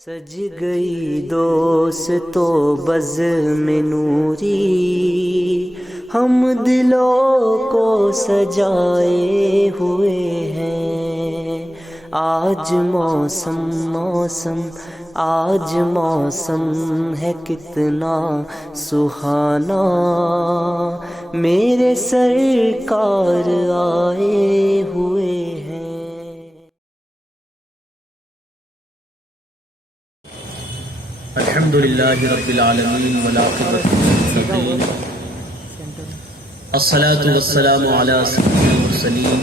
سج گئی دوستو بزم نوری، ہم دلوں کو سجائے ہوئے ہیں۔ آج موسم آج موسم ہے کتنا سہانا، میرے سرکار آئے ہوئے ہیں۔ الحمدللہ رب العالمین والعاقبۃ للمتقین، الصلاۃ والسلام علی سید المرسلین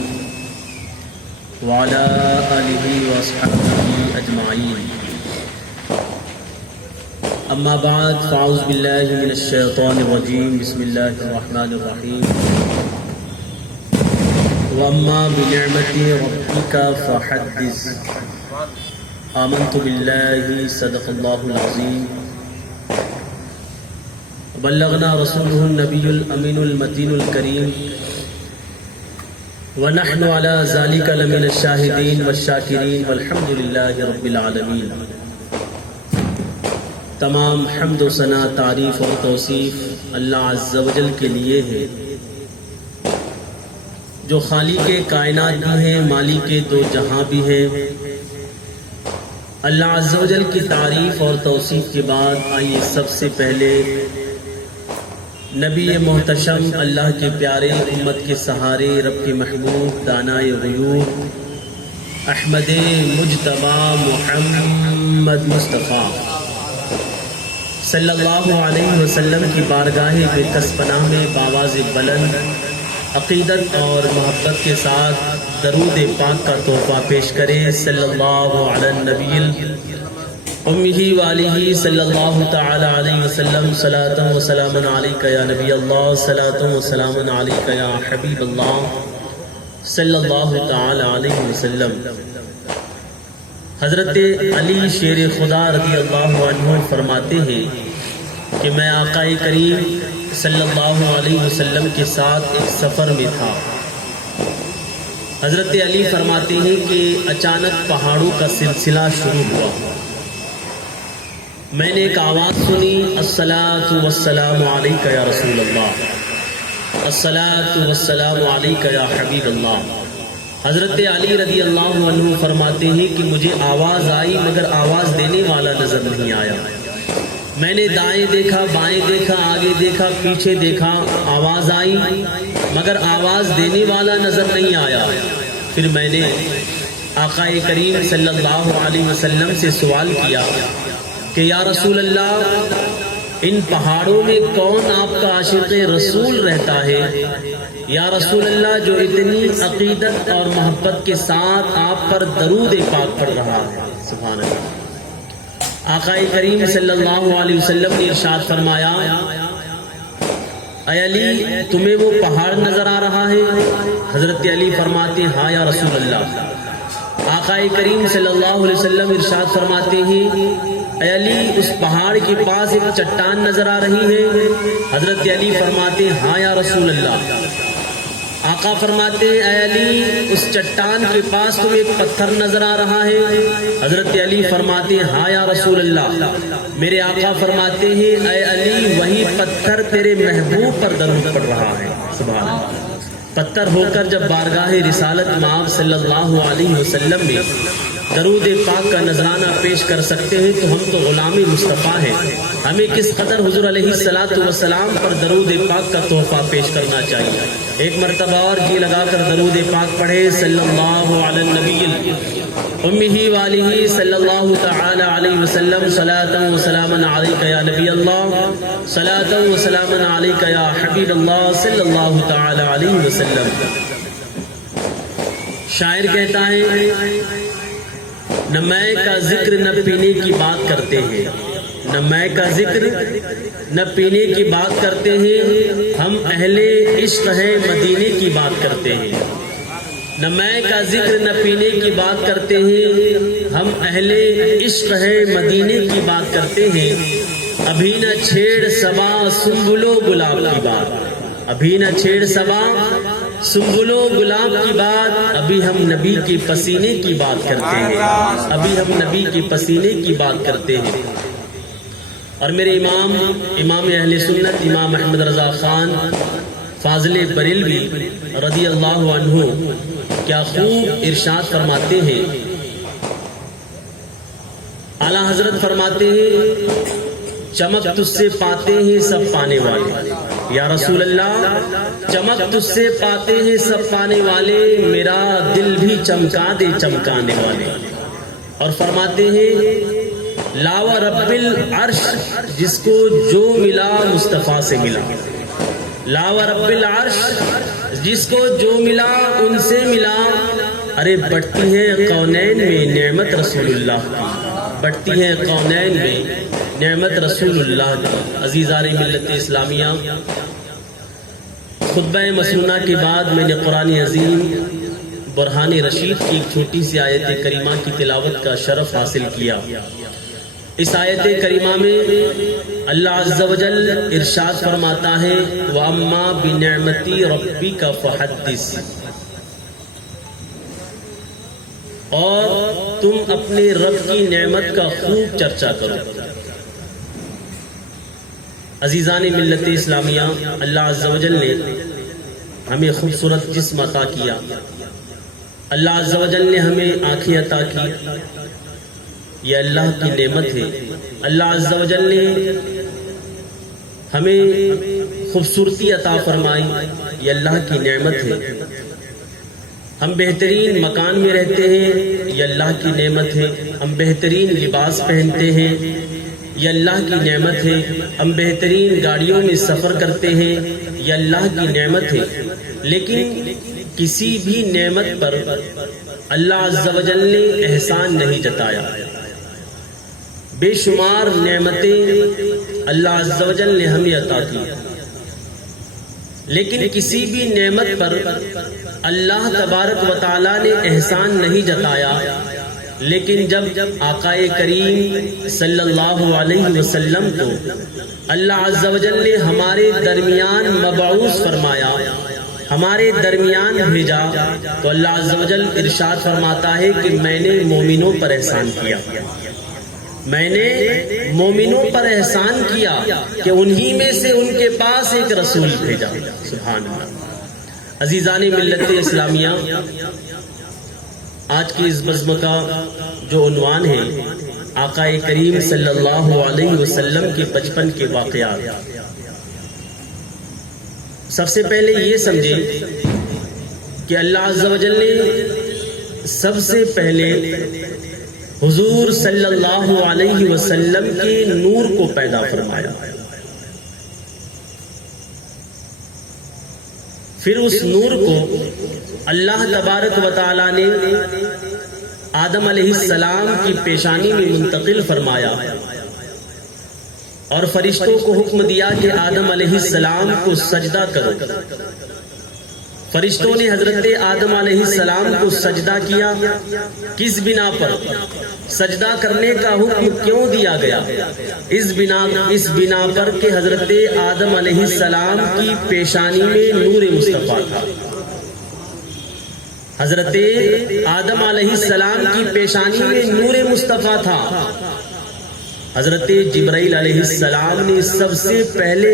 وعلی آلہ واصحابہ اجمعین، اما بعد فاعوذ باللہ من الشیطان الرجیم، بسم اللہ الرحمن الرحیم۔ واما بنعمت ربک فحدث، آمنت باللہ صدق اللہ العظیم، بلغنا رسوله النبی الامین المتین الکریم، ونحن على ذلك لمن الشاہدین والشاکرین والحمد للہ رب العالمین۔ تمام حمد و ثنا، تعریف اور توصیف اللہ عز و جل کے لیے ہے، جو خالق کائنات بھی ہے، مالک دو جہاں بھی ہے۔ اللہ عز و جل کی تعریف اور توصیف کے بعد آئیے سب سے پہلے نبی محتشم، اللہ کے پیارے، امت کے سہارے، رب کے محبوب، دانائے غیوب، احمد مجتبی محمد مصطفیٰ صلی اللہ علیہ وسلم کی بارگاہ بے کس پناہ میں بآواز بلند عقیدت اور محبت کے ساتھ درود پاک کا تحفہ پیش کریں۔ صلی اللہ علی النبی امہ وآلہ صلی اللہ تعالی علیہ وسلم، صلاۃ و سلام علیک یا نبی اللہ، صلاۃ و سلام علیک یا حبیب اللہ صلی اللہ تعالی علیہ وسلم۔ حضرت علی شیر خدا رضی اللہ عنہ فرماتے ہیں کہ میں آقا کریم صلی اللہ علیہ وسلم کے ساتھ ایک سفر میں تھا۔ حضرت علی فرماتے ہیں کہ اچانک پہاڑوں کا سلسلہ شروع ہوا، میں نے ایک آواز سنی، الصلاۃ والسلام علیک یا رسول اللہ، الصلاۃ والسلام علیک یا حبیب اللہ۔ حضرت علی رضی اللہ عنہ فرماتے ہیں کہ مجھے آواز آئی مگر آواز دینے والا نظر نہیں آیا۔ میں نے دائیں دیکھا، بائیں دیکھا، آگے دیکھا، پیچھے دیکھا، آواز آئی مگر آواز دینے والا نظر نہیں آیا۔ پھر میں نے آقا کریم صلی اللہ علیہ وسلم سے سوال کیا کہ یا رسول اللہ، ان پہاڑوں میں کون آپ کا عاشق رسول رہتا ہے؟ یا رسول اللہ، جو اتنی عقیدت اور محبت کے ساتھ آپ پر درود پاک پڑھ رہا ہے۔ سبحان اللہ۔ آقا کریم صلی اللہ علیہ وسلم نے ارشاد فرمایا، اے علی، تمہیں وہ پہاڑ نظر آ رہا ہے؟ حضرت علی فرماتے ہیں ہاں یا رسول اللہ۔ آقا کریم صلی اللہ علیہ وسلم ارشاد فرماتے ہیں، اے علی، اس پہاڑ کے پاس ایک چٹان نظر آ رہی ہے؟ حضرت علی فرماتے ہیں ہاں یا رسول اللہ۔ آقا فرماتے ہیں اے علی، اس چٹان کے پاس تو ایک پتھر نظر آ رہا ہے؟ حضرت علی فرماتے ہیں ہاں یا رسول اللہ۔ میرے آقا فرماتے ہیں اے علی، وہی پتھر تیرے محبوب پر درود پڑھ رہا ہے۔ سبحان اللہ۔ پتھر ہو کر جب بارگاہ رسالت مآب صلی اللہ علیہ وسلم میں درود پاک کا نذرانہ پیش کر سکتے ہیں تو ہم تو غلام مصطفیٰ ہیں، ہمیں کس قدر حضور علیہ الصلاۃ والسلام پر درود پاک کا تحفہ پیش کرنا چاہیے۔ ایک مرتبہ اور جی لگا کر درود پاک پڑھے، صلی اللہ علی النبی امہ وآلہ صلی اللہ تعالی علیہ وسلم، صلاۃ و سلام علیک یا نبی اللہ، صلاۃ و سلام علیک یا حبیب اللہ صلی اللہ تعالی علیہ وسلم۔ شاعر کہتا ہے، نہ میں کا ذکر نہ پینے کی بات کرتے ہیں، نہ میں کا ذکر نہ پینے کی بات کرتے ہیں، ہم اہل عشق ہیں مدینے کی بات کرتے ہیں۔ نہ میں کا ذکر نہ پینے کی بات کرتے ہیں، ہم اہل عشق ہیں مدینے کی بات کرتے ہیں۔ ابھی نہ چھیڑ صبا سنبل و گلاب کی بات، ابھی نہ چھیڑ صبا سنبل و گلاب کی بات، ابھی ہم نبی کے پسینے کی بات کرتے ہیں، ابھی ہم نبی کے پسینے کی بات کرتے ہیں۔ اور میرے امام اہل سنت امام احمد رضا خان فاضل بریلوی رضی اللہ عنہ کیا خوب ارشاد فرماتے ہیں، اعلیٰ حضرت فرماتے ہیں چمک تجھ سے پاتے ہیں سب پانے والے، یا رسول اللہ چمک تجھ سے پاتے ہیں سب پانے والے، میرا دل بھی چمکا دے چمکانے والے۔ اور فرماتے ہیں لا و رب العرش، جس کو جو ملا مصطفیٰ سے ملا، لا و رب العرش، جس کو جو ملا ان سے ملا۔ ارے بڑھتی ہے کونین میں نعمت رسول اللہ کی، بڑھتی ہے کونین میں نعمت رسول اللہ کی۔ عزیزان ملت اسلامیہ، خطبہ مسنونہ کے بعد میں نے قرآن عظیم برہان رشید کی ایک چھوٹی سی آیت کریمہ کی تلاوت کا شرف حاصل کیا۔ اس آیت کریمہ میں اللہ عز و جل ارشاد فرماتا ہے وَأَمَّا بِنِعْمَتِ رَبِّكَ فَحَدِّثْ، اور تم اپنے رب کی نعمت کا خوب چرچا کرو۔ عزیزان ملت اسلامیہ، اللہ عز و جل نے ہمیں خوبصورت جسم عطا کیا، اللہ عز و جل نے ہمیں آنکھیں عطا کی، یہ اللہ کی نعمت ہے۔ اللہ عز و جل نے ہمیں خوبصورتی عطا فرمائی، یہ اللہ کی نعمت ہے۔ ہم بہترین مکان میں رہتے ہیں، یہ اللہ کی نعمت ہے۔ ہم بہترین لباس پہنتے ہیں، یہ اللہ کی نعمت ہے۔ ہم بہترین گاڑیوں میں سفر کرتے ہیں، یہ اللہ کی نعمت ہے۔ لیکن کسی بھی نعمت پر اللہ عز و جل نے احسان نہیں جتایا۔ بے شمار نعمتیں اللہ عز و جل نے ہمیں عطا کی، لیکن کسی بھی نعمت پر اللہ تبارک و تعالیٰ نے احسان نہیں جتایا۔ لیکن جب آقا کریم صلی اللہ علیہ وسلم کو اللہ عز و جل نے ہمارے درمیان مبعوث فرمایا، ہمارے درمیان بھیجا، تو اللہ عز و جل ارشاد فرماتا ہے کہ میں نے مومنوں پر احسان کیا، میں نے مومنوں پر احسان کیا کہ انہی میں سے ان کے پاس ایک رسول بھیجا۔ سبحان اللہ۔ عزیزان ملت اسلامیہ، آج کی اس بزم کا جو عنوان ہے آقا کریم صلی اللہ علیہ وسلم کے بچپن کے واقعات۔ سب سے پہلے یہ سمجھیں کہ اللہ عز و جل نے سب سے پہلے حضور صلی اللہ علیہ وسلم کے نور کو پیدا فرمایا، پھر اس نور کو اللہ تبارک و تعالی نے آدم علیہ السلام کی پیشانی میں منتقل فرمایا، اور فرشتوں کو حکم دیا کہ آدم علیہ السلام کو سجدہ کرو۔ فرشتوں نے حضرت آدم علیہ السلام کو سجدہ کیا، کس بنا پر؟ سجدہ کرنے کا حکم کیوں دیا گیا؟ اس بنا پر کہ حضرت آدم علیہ السلام کی پیشانی میں نور مصطفیٰ تھا۔ حضرت آدم علیہ السلام کی پیشانی میں نور مصطفیٰ تھا۔ حضرت جبرائیل علیہ السلام نے سب سے پہلے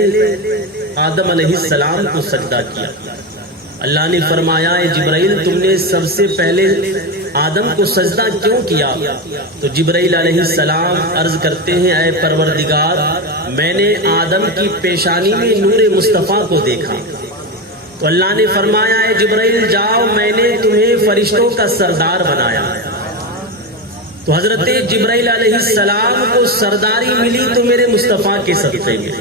آدم علیہ السلام کو سجدہ کیا۔ اللہ نے فرمایا اے جبرائیل، تم نے سب سے پہلے آدم کو سجدہ کیوں کیا؟ تو جبرائیل علیہ السلام عرض کرتے ہیں اے پروردگار، میں نے آدم کی پیشانی میں نور مصطفیٰ کو دیکھا۔ تو اللہ نے فرمایا اے جبرائیل جاؤ، میں نے تمہیں فرشتوں کا سردار بنایا۔ تو حضرت جبرائیل علیہ السلام کو سرداری ملی تو میرے مصطفیٰ کے صدقے میں۔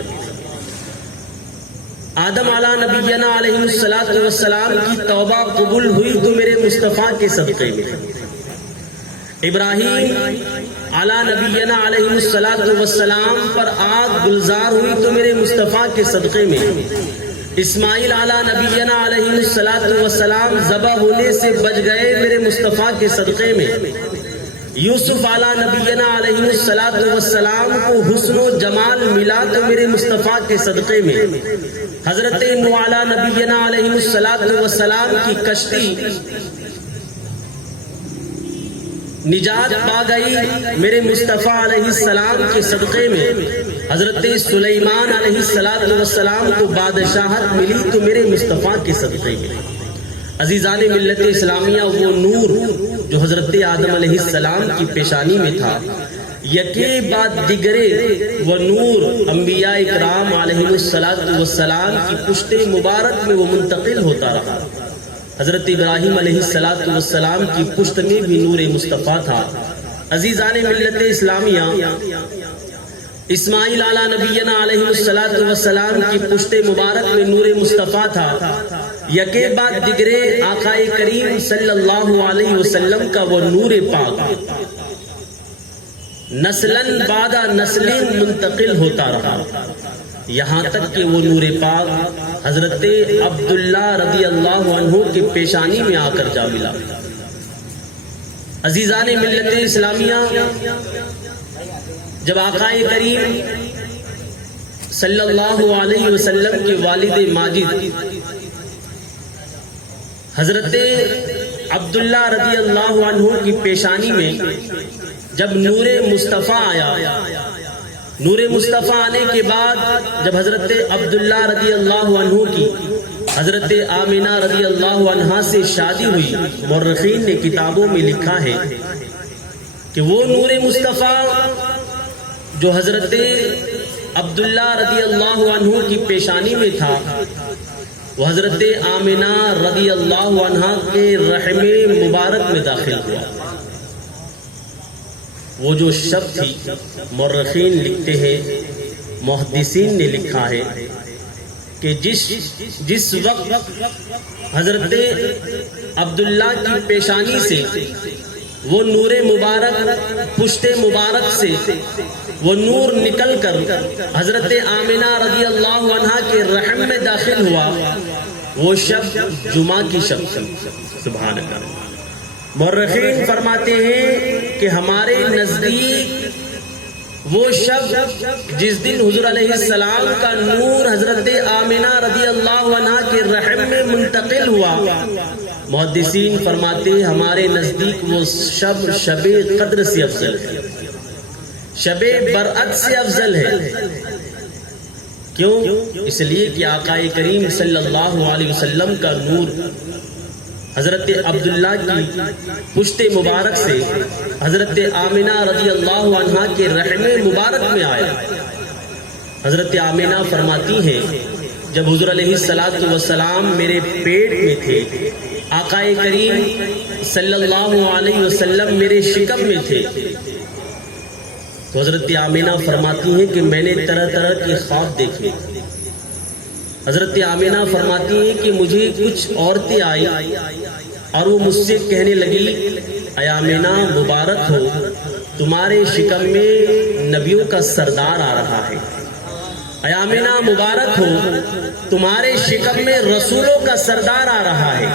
آدم علیہ نبینا علیہ السلام کی توبہ قبول ہوئی تو میرے مصطفیٰ کے صدقے میں۔ ابراہیم علیہ نبینا علیہ السلام پر آگ گلزار ہوئی تو میرے مصطفیٰ کے صدقے میں۔ اسماعیل علیہ نبینا علیہ السلام ذبح ہونے سے بچ گئے میرے مصطفیٰ کے صدقے میں۔ یوسف علی نبینا علیہ الصلوۃ والسلام کو حسن و جمال ملا تو میرے مصطفیٰ کے صدقے میں، حضرت نوح علی نبینا علیہ الصلوۃ والسلام کی کشتی نجات پا گئی میرے مصطفیٰ علیہ السلام کے صدقے میں، حضرت سلیمان علیہ السلام کو بادشاہت ملی تو میرے مصطفیٰ کے صدقے میں۔ عزیزان ملت اسلامیہ، وہ نور جو حضرت آدم علیہ السلام کی پیشانی میں تھا، یکے بعد دیگرے وہ نور انبیاء اکرام علیہ السلام کی پشت مبارک میں وہ منتقل ہوتا رہا۔ حضرت ابراہیم علیہ السلام کی پشت میں بھی نور مصطفیٰ تھا۔ عزیزان ملت اسلامیہ، اسماعیل علی نبینا علیہ السلام کی پشت مبارک میں نور مصطفیٰ تھا۔ یکے بعد دیگرے آقا کریم صلی اللہ علیہ وسلم کا وہ نور پاک نسلاً بعد نسل منتقل ہوتا رہا، یہاں تک کہ وہ نور پاک حضرت عبداللہ رضی اللہ عنہ کی پیشانی میں آ کر جا ملا۔ عزیزان ملت اسلامیہ، جب آقا کریم صلی اللہ علیہ وسلم کے والد ماجد حضرت عبداللہ رضی اللہ عنہ کی پیشانی میں جب نور مصطفیٰ آیا، نور مصطفیٰ آنے کے بعد جب حضرت عبداللہ رضی اللہ عنہ کی حضرت آمنہ رضی اللہ عنہا سے شادی ہوئی، مورخین نے کتابوں میں لکھا ہے کہ وہ نور مصطفیٰ جو حضرت عبداللہ رضی اللہ عنہ کی پیشانی میں تھا، وہ حضرت آمنہ رضی اللہ عنہا کے رحم مبارک میں داخل ہوا۔ وہ جو شب تھی، مورخین لکھتے ہیں، محدثین نے لکھا ہے کہ جس وقت حضرت عبداللہ کی پیشانی سے وہ نور مبارک، پشت مبارک سے وہ نور نکل کر حضرت آمنہ رضی اللہ عنہا کے رحم میں داخل ہوا، وہ شب جمعہ کی شب تھی۔ سبحان اللہ۔ مورخین فرماتے ہیں کہ ہمارے نزدیک وہ شب جس دن حضور علیہ السلام کا نور حضرت آمنہ رضی اللہ عنہا کے رحم میں منتقل ہوا، محدثین فرماتے ہیں ہمارے نزدیک وہ شب شب قدر سے افضل ہے، شب برأت سے افضل ہے۔ کیوں؟ اس لیے کہ آقا کریم صلی اللہ علیہ وسلم کا نور حضرت عبداللہ کی پشت مبارک سے حضرت آمنہ رضی اللہ عنہا کے رحم مبارک میں آیا۔ حضرت آمنہ فرماتی ہیں جب حضور علیہ السلام میرے پیٹ میں تھے، آقا کریم صلی اللہ علیہ وسلم میرے شکم میں تھے، تو حضرت آمنہ فرماتی ہیں کہ میں نے طرح طرح کے خواب دیکھے۔ حضرت آمنہ فرماتی ہیں کہ مجھے کچھ عورتیں آئی اور وہ مجھ سے کہنے لگی، اے آمنہ مبارک ہو، تمہارے شکم میں نبیوں کا سردار آ رہا ہے۔ اے آمنہ مبارک ہو، تمہارے شکم میں رسولوں کا سردار آ رہا ہے۔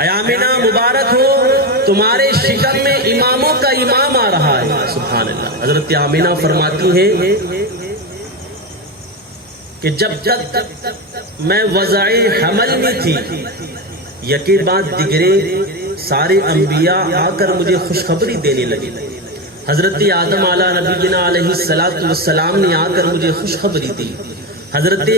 اے آمنہ مبارک ہو، تمہارے شکم میں اماموں کا امام آ رہا ہے۔ سبحان اللہ۔ حضرت آمنہ فرماتی ہے کہ جب تک میں وضع حمل میں تھی، یکے بعد دیگرے سارے انبیاء آ کر مجھے خوشخبری دینے لگے۔ حضرت آدم علی نبینا علیہ السلام نے آ کر مجھے خوشخبری دی، حضرت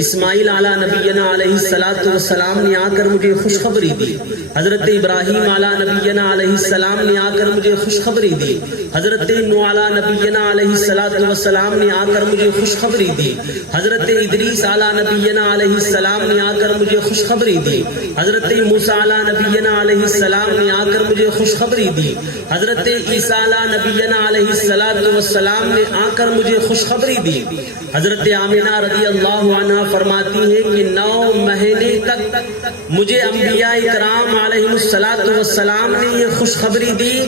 اسماعیل علی نبینا علیہ السلام نے آ کر مجھے خوشخبری دی، حضرت ابراہیم علی نبینا علیہ السلام نے آ کر مجھے خوشخبری دی، حضرت نوح علی نبینا علیہ السلام نے آ کر مجھے خوشخبری دی، حضرت ادریس علی نبینا علیہ السلام نے آ کر مجھے خوشخبری دی، حضرت موسیٰ علی نبینا علیہ السلام نے آ کر مجھے خوشخبری دی، حضرت عیسیٰ علی نبینا علیہ السلام نے آ کر مجھے خوشخبری دی۔ حضرت آمنہ رضی اللہ عنہ فرماتی ہے کہ 9 مہینے تک مجھے انبیاء کرام علیہ السلام نے یہ خوشخبری دی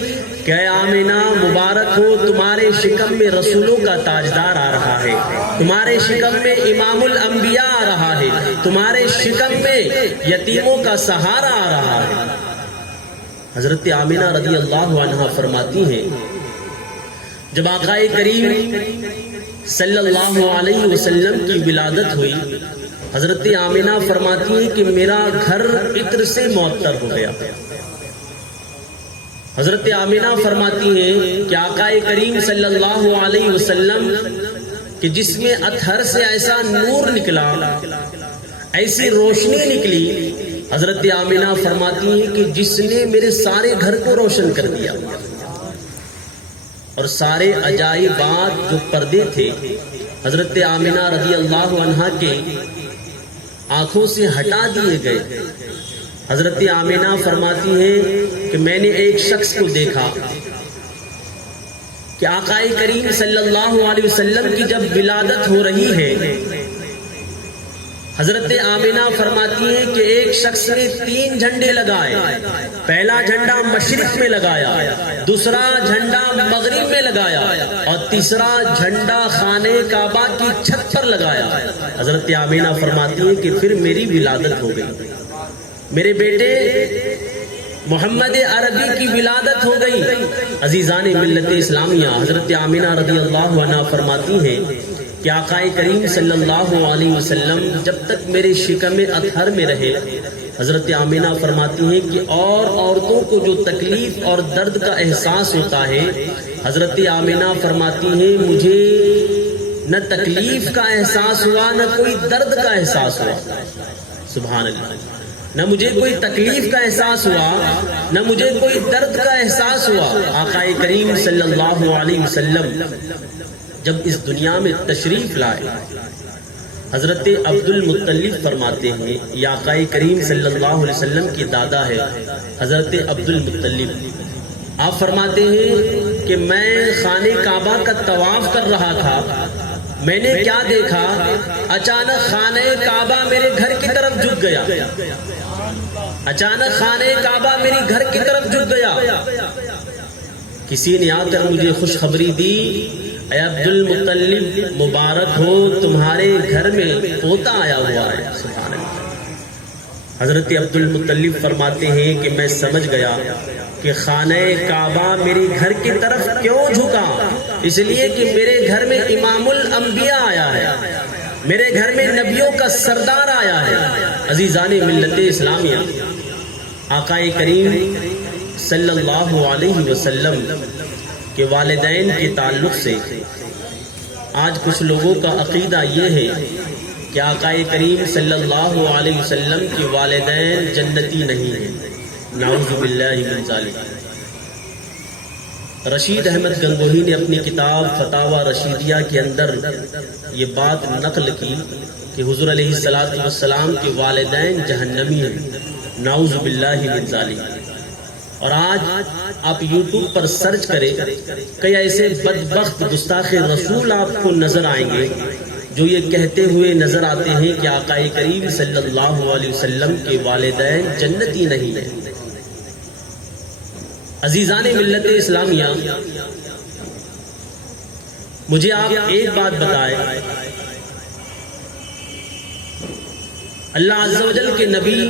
کہ اے آمنہ مبارک ہو، تمہارے شکم میں رسولوں کا تاجدار آ رہا ہے، تمہارے شکم میں امام الانبیاء آ رہا ہے، تمہارے شکم میں یتیموں کا سہارا آ رہا ہے۔ حضرت آمینہ رضی اللہ عنہا فرماتی ہیں جب آقا کریم صلی اللہ علیہ وسلم کی ولادت ہوئی، حضرت آمینہ فرماتی ہیں کہ میرا گھر عطر سے معطر ہو گیا۔ حضرت آمینہ فرماتی ہیں کہ آقا کریم صلی اللہ علیہ وسلم کہ جس میں اطہر سے ایسا نور نکلا، ایسی روشنی نکلی، حضرت آمینہ فرماتی ہیں کہ جس نے میرے سارے گھر کو روشن کر دیا، اور سارے عجائبات جو پردے تھے حضرت آمینہ رضی اللہ عنہا کے آنکھوں سے ہٹا دیے گئے۔ حضرت آمینہ فرماتی ہیں کہ میں نے ایک شخص کو دیکھا کہ آقا کریم صلی اللہ علیہ وسلم کی جب ولادت ہو رہی ہے، حضرت آمینہ فرماتی ہیں کہ ایک شخص نے 3 جھنڈے لگائے، پہلا جھنڈا مشرق میں لگایا، دوسرا جھنڈا مغرب میں لگایا، اور تیسرا جھنڈا خانہ کعبہ کی چھت پر لگایا۔ حضرت آمینہ فرماتی ہیں کہ پھر میری ولادت ہو گئی، میرے بیٹے محمد عربی کی ولادت ہو گئی۔ عزیزان ملت اسلامیہ، حضرت آمینہ رضی اللہ عنہا فرماتی ہیں کہ آقا کریم صلی اللہ علیہ وسلم جب تک میرے شکم اطہر میں رہے، حضرت آمینہ فرماتی ہیں کہ اور عورتوں کو جو تکلیف اور درد کا احساس ہوتا ہے، حضرت آمینہ فرماتی ہیں مجھے نہ تکلیف کا احساس ہوا نہ کوئی درد کا احساس ہوا۔ سبحان اللہ، نہ مجھے کوئی تکلیف کا احساس ہوا نہ مجھے کوئی درد کا احساس ہوا۔ آقا کریم صلی اللہ علیہ وسلم جب اس دنیا میں تشریف لائے، حضرت عبد المطلب فرماتے ہیں، یہ آقا کریم صلی اللہ علیہ وسلم کی دادا ہے حضرت عبد المطلب۔ آپ فرماتے ہیں کہ میں خانہ کعبہ کا طواف کر رہا تھا، میں نے کیا دیکھا، اچانک خانہ کعبہ میرے گھر کی طرف جھک گیا، اچانک خانہ کعبہ میری گھر کی طرف جھک گیا۔ کسی نے آ کر مجھے خوشخبری دی، اے عبد المطلب مبارک ہو، تمہارے گھر میں پوتا آیا ہوا ہے۔ سبحان اللہ۔ حضرت عبد المطلب فرماتے ہیں کہ میں سمجھ گیا کہ خانہ کعبہ میرے گھر کی طرف کیوں جھکا، اس لیے کہ میرے گھر میں امام الانبیاء آیا ہے، میرے گھر میں نبیوں کا سردار آیا ہے۔ عزیزان ملت اسلامیہ، آقا کریم صلی اللہ علیہ وسلم کے والدین کے تعلق سے آج کچھ لوگوں کا عقیدہ یہ ہے کہ آقا کریم صلی اللہ علیہ وسلم کے والدین جنتی نہیں ہیں، نعوذ باللہ من ذالک۔ رشید احمد گنگوہی نے اپنی کتاب فتاوی رشیدیہ کے اندر یہ بات نقل کی کہ حضور علیہ الصلوۃ والسلام کے والدین جہنمی ہیں، نعوذ باللہ من ذالک۔ اور آج آپ یوٹیوب پر سرچ کریں، کئی ایسے بدبخت گستاخ رسول آپ کو نظر آئیں گے جو یہ کہتے ہوئے نظر آتے ہیں کہ آقا کریم صلی اللہ علیہ وسلم کے والدین جنتی نہیں ہیں۔ عزیزان ملت اسلامیہ، مجھے آپ ایک بات بتائیں، اللہ عز و جل کے نبی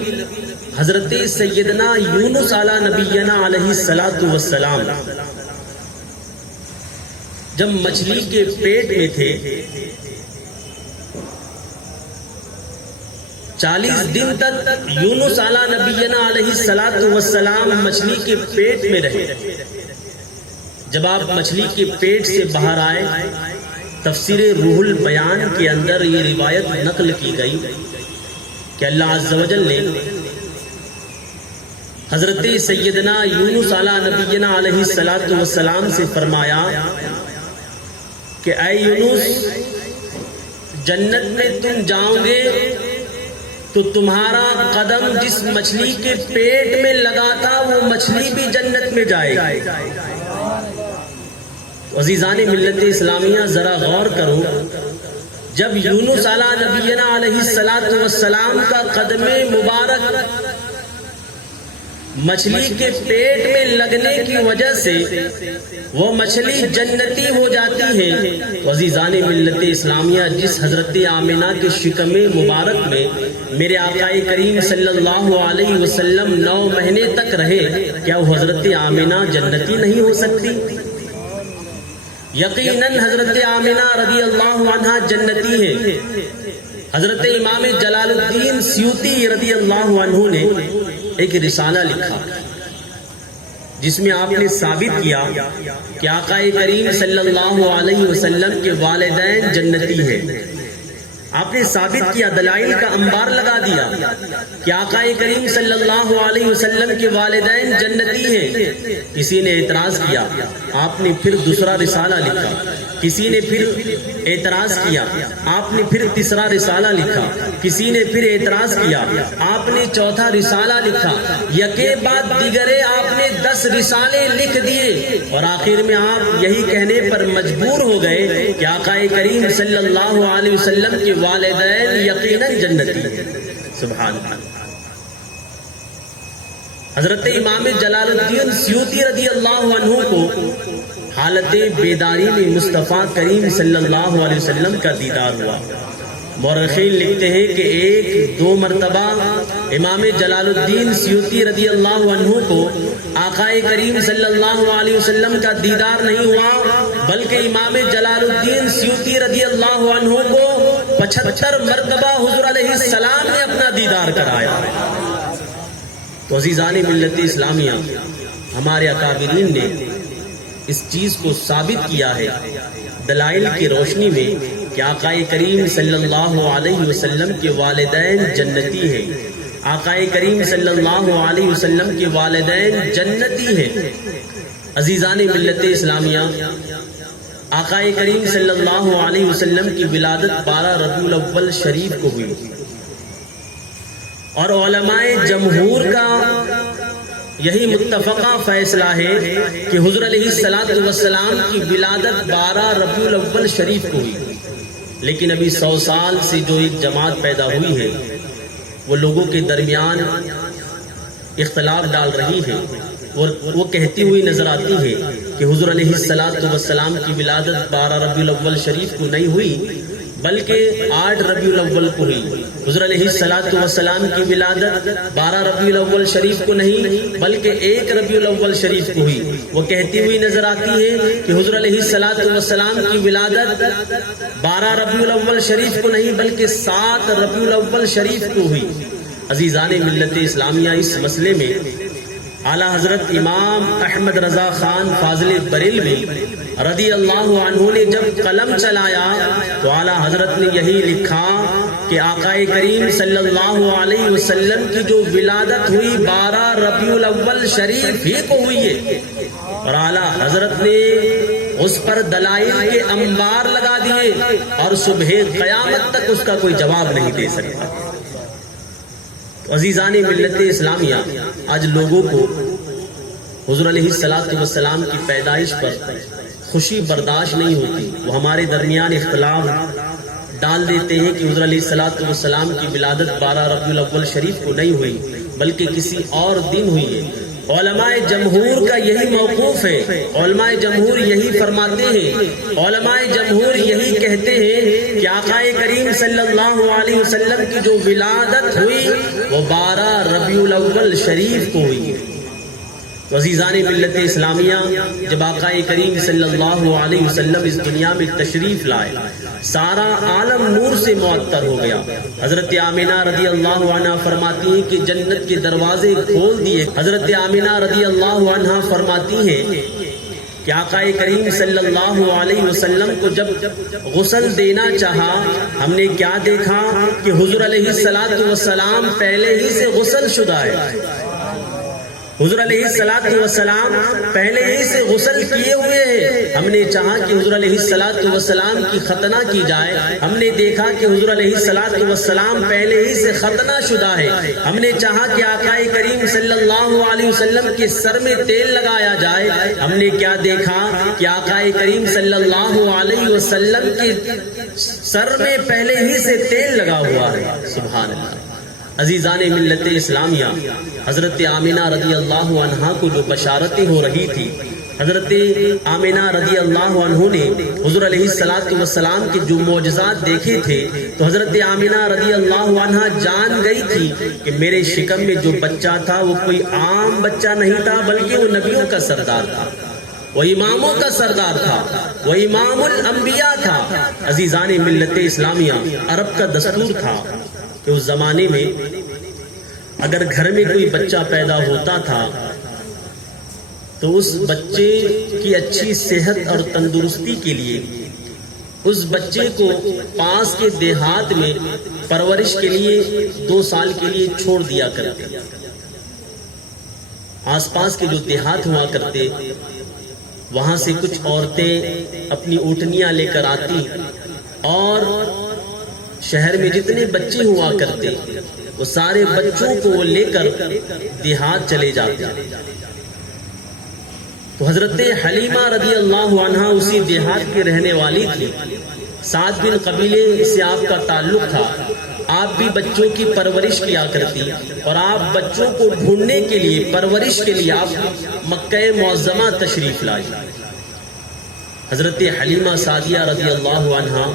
حضرت سیدنا یونس علی نبینا علیہ الصلوۃ والسلام جب مچھلی کے پیٹ میں تھے، 40 دن تک یونس علی نبینا علیہ الصلوۃ والسلام مچھلی کے پیٹ میں رہے۔ جب آپ مچھلی کے پیٹ سے باہر آئے، تفسیر روح البیان کے اندر یہ روایت نقل کی گئی کہ اللہ عز و جل نے حضرت سیدنا یونس علی نبینا علیہ الصلوۃ والسلام سے فرمایا کہ اے یونس، جنت میں تم جاؤ گے تو تمہارا قدم جس مچھلی کے پیٹ میں لگا تھا وہ مچھلی بھی جنت میں جائے گی۔ عزیزان ملت اسلامیہ، ذرا غور کرو، جب یونس علی نبینا علیہ الصلوۃ والسلام کا قدم مبارک مچھلی کے پیٹ میں لگنے کی وجہ سے وہ مچھلی جنتی ہو جاتی ہے، تو عزیزان ملت اسلامیہ جس حضرت آمنہ کے شکم مبارک میں میرے آقا کریم صلی اللہ علیہ وسلم 9 مہینے تک رہے، کیا وہ حضرت آمنہ جنتی نہیں ہو سکتی؟ یقیناً حضرت آمنہ رضی اللہ عنہا جنتی ہے۔ حضرت امام جلال الدین سیوطی رضی اللہ عنہ نے ایک رسالہ لکھا جس میں آپ نے ثابت کیا کہ آقا کریم صلی اللہ علیہ وسلم کے والدین جنتی ہیں۔ آپ نے ثابت کیا، دلائل کا انبار لگا دیا کہ آقا کریم صلی اللہ علیہ وسلم کے والدین جنتی ہیں۔ کسی نے اعتراض کیا، آپ نے پھر دوسرا رسالہ لکھا، کسی نے پھر اعتراض کیا، آپ نے پھر تیسرا رسالہ لکھا، کسی نے پھر اعتراض کیا، آپ نے چوتھا رسالہ لکھا، یکے بعد دیگرے آپ نے 10 رسالے لکھ دیے، اور آخر میں آپ یہی کہنے پر مجبور ہو گئے کہ آقا کریم صلی اللہ علیہ وسلم کے والدین یقیناً جنتی ہیں۔ سبحان اللہ۔ حضرت امام جلال الدین سیوطی رضی اللہ عنہ کو حالت بیداری میں مصطفیٰ کریم صلی اللہ علیہ وسلم کا دیدار ہوا۔ مورخین لکھتے ہیں کہ 1-2 مرتبہ امام جلال الدین سیوطی رضی اللہ عنہ کو آقا کریم صلی اللہ علیہ وسلم کا دیدار نہیں ہوا، بلکہ امام جلال الدین سیوطی رضی اللہ عنہ کو 75 مرتبہ حضور علیہ السلام نے اپنا دیدار کرایا۔ تو عزیزان ملت اسلامیہ، ہمارے اکابرین نے اس چیز کو ثابت کیا ہے دلائل کی روشنی میں کہ آقا کریم صلی اللہ علیہ وسلم کے والدین جنتی ہیں۔ آقا کریم صلی اللہ علیہ وسلم کے والدین جنتی ہیں۔ عزیزان ملت اسلامیہ، آقا کریم صلی اللہ علیہ وسلم کی ولادت 12 ربیع الاول شریف کو ہوئی، اور علماء جمہور کا یہی متفقہ فیصلہ ہے کہ حضور علیہ السلام کی ولادت 12 ربیع الاول شریف کو ہوئی، لیکن ابھی 100 سال سے جو ایک جماعت پیدا ہوئی ہے وہ لوگوں کے درمیان اختلاف ڈال رہی ہے، وہ کہتی ہوئی نظر آتی ہے کہ حضور علیہ السلام کی ولادت 12 ربیع الاول شریف کو نہیں ہوئی بلکہ 8 ربیع الاول کو ہوئی۔ حضور علیہ السلام کی ولادت 12 ربیع الاول شریف کو نہیں بلکہ 1 ربیع الاول شریف کو ہوئی۔ وہ کہتی ہوئی نظر آتی ہے کہ حضور علیہ السلام کی ولادت 12 ربیع الاول شریف کو نہیں بلکہ 7 ربیع الاول شریف کو ہوئی۔ عزیزان ملت اسلامیہ، اس مسئلے میں اعلیٰ حضرت امام احمد رضا خان فاضل بریلوی رضی اللہ عنہ نے جب قلم چلایا تو اعلیٰ حضرت نے یہی لکھا کہ آقا کریم صلی اللہ علیہ وسلم کی جو ولادت ہوئی 12 ربیع الاول شریف ہی کو ہوئی ہے، اور اعلیٰ حضرت نے اس پر دلائل کے انبار لگا دیے اور صبح قیامت تک اس کا کوئی جواب نہیں دے سکتا۔ عزیزان ملت اسلامیہ، آج لوگوں کو حضور علیہ السلام کی پیدائش پر خوشی برداشت نہیں ہوتی، وہ ہمارے درمیان اختلاف ڈال دیتے ہیں کہ حضور علیہ السلام کی ولادت 12 ربیع الاول شریف کو نہیں ہوئی بلکہ کسی اور دن ہوئی ہے۔ علماء جمہور کا یہی موقوف ہے، علماء جمہور یہی فرماتے ہیں، علماء جمہور یہی کہتے ہیں کہ آقا کریم صلی اللہ علیہ وسلم کی جو ولادت ہوئی وہ 12 ربیع الاول شریف کو ہوئی۔ عزیزان ملت اسلامیہ، جب آقا کریم صلی اللہ علیہ وسلم اس دنیا میں تشریف لائے سارا عالم نور سے معطر ہو گیا۔ حضرت آمنہ رضی اللہ عنہ فرماتی ہیں کہ جنت کے دروازے کھول دیے۔ حضرت آمنہ رضی اللہ عنہ فرماتی ہیں کہ آقا کریم صلی اللہ علیہ وسلم کو جب غسل دینا چاہا، ہم نے کیا دیکھا کہ حضور علیہ السلام پہلے ہی سے غسل شدہ ہے۔ حضور علیہ السلام پہلے ہی سے غسل کیے ہوئے ہیں۔ ہم نے چاہا کہ حضور علیہ السلام کی ختنہ کی جائے، ہم نے دیکھا کہ حضور علیہ السلام پہلے ہی سے ختنہ شدہ ہے۔ ہم نے چاہا کہ آقا کریم صلی اللہ علیہ وسلم کے سر میں تیل لگایا جائے، ہم نے کیا دیکھا کہ آقا کریم صلی اللہ علیہ وسلم کے سر میں پہلے ہی سے تیل لگا ہوا ہے۔ سبحان اللہ۔ عزیزان ملت اسلامیہ، حضرت آمنہ رضی اللہ عنہا کو جو بشارتیں ہو رہی تھی، حضرت آمنہ رضی اللہ عنہ نے حضور علیہ السلام کے جو معجزات دیکھے تھے تو حضرت آمنہ رضی اللہ عنہ جان گئی تھی کہ میرے شکم میں جو بچہ تھا وہ کوئی عام بچہ نہیں تھا، بلکہ وہ نبیوں کا سردار تھا، وہ اماموں کا سردار تھا، وہ امام الانبیاء تھا۔ عزیزان ملت اسلامیہ، عرب کا دستور تھا کہ اس زمانے میں اگر گھر میں کوئی بچہ پیدا ہوتا تھا تو اس بچے کی اچھی صحت اور تندرستی کے لیے اس بچے کو پاس کے دیہات میں پرورش کے لیے 2 سال کے لیے چھوڑ دیا کرتے۔ آس پاس کے جو دیہات ہوا کرتے وہاں سے کچھ عورتیں اپنی اونٹنیاں لے کر آتی اور شہر میں جتنے بچے ہوا کرتے وہ سارے بچوں کو وہ لے کر دیہات چلے جاتے۔ تو حضرت حلیمہ رضی اللہ عنہا اسی دیہات کی رہنے والی تھی، سعد بن قبیلے سے آپ کا تعلق تھا، آپ بھی بچوں کی پرورش کیا کرتی اور آپ بچوں کو ڈھونڈنے کے لیے، پرورش کے لیے آپ مکہ معظمہ تشریف لائی۔ حضرت حلیمہ سعدیہ رضی اللہ عنہا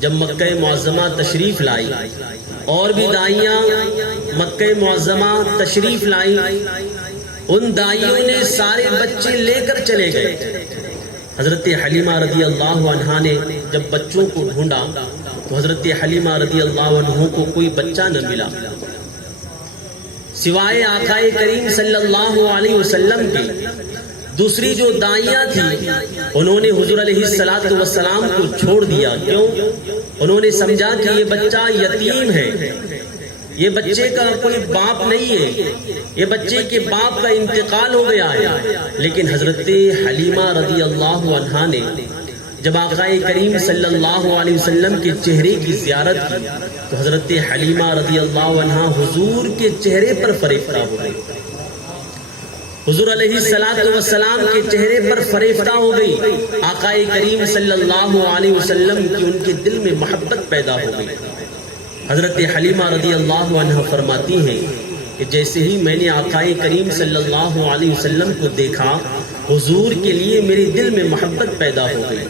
جب مکہ معظمہ تشریف لائی اور بھی دائیاں مکہ معظمہ تشریف لائی، ان دائیوں نے سارے بچے لے کر چلے گئے۔ حضرت حلیمہ رضی اللہ عنہا نے جب بچوں کو ڈھونڈا تو حضرت حلیمہ رضی اللہ عنہ کو کوئی بچہ نہ ملا سوائے آقا کریم صلی اللہ علیہ وسلم کے۔ دوسری جو دائیاں تھیں انہوں نے حضور علیہ السلام کو چھوڑ دیا، کیوں؟ انہوں نے سمجھا کہ یہ بچہ یتیم ہے، یہ بچے کا کوئی باپ نہیں ہے، یہ بچے کے باپ کا انتقال ہو گیا ہے۔ لیکن حضرت حلیمہ رضی اللہ عنہا نے جب آقا کریم صلی اللہ علیہ وسلم کے چہرے کی زیارت کی تو حضرت حلیمہ رضی اللہ عنہا حضور کے چہرے پر فریفتہ ہو گئی، حضور علیہ السلام کے چہرے پر فریفتہ ہو گئی۔ آقا کریم صلی اللہ علیہ وسلم کی ان کے دل میں محبت پیدا ہو گئی۔ حضرت حلیمہ رضی اللہ عنہ فرماتی ہیں کہ جیسے ہی میں نے آقا کریم صلی اللہ علیہ وسلم کو دیکھا، حضور کے لیے میرے دل میں محبت پیدا ہو گئی۔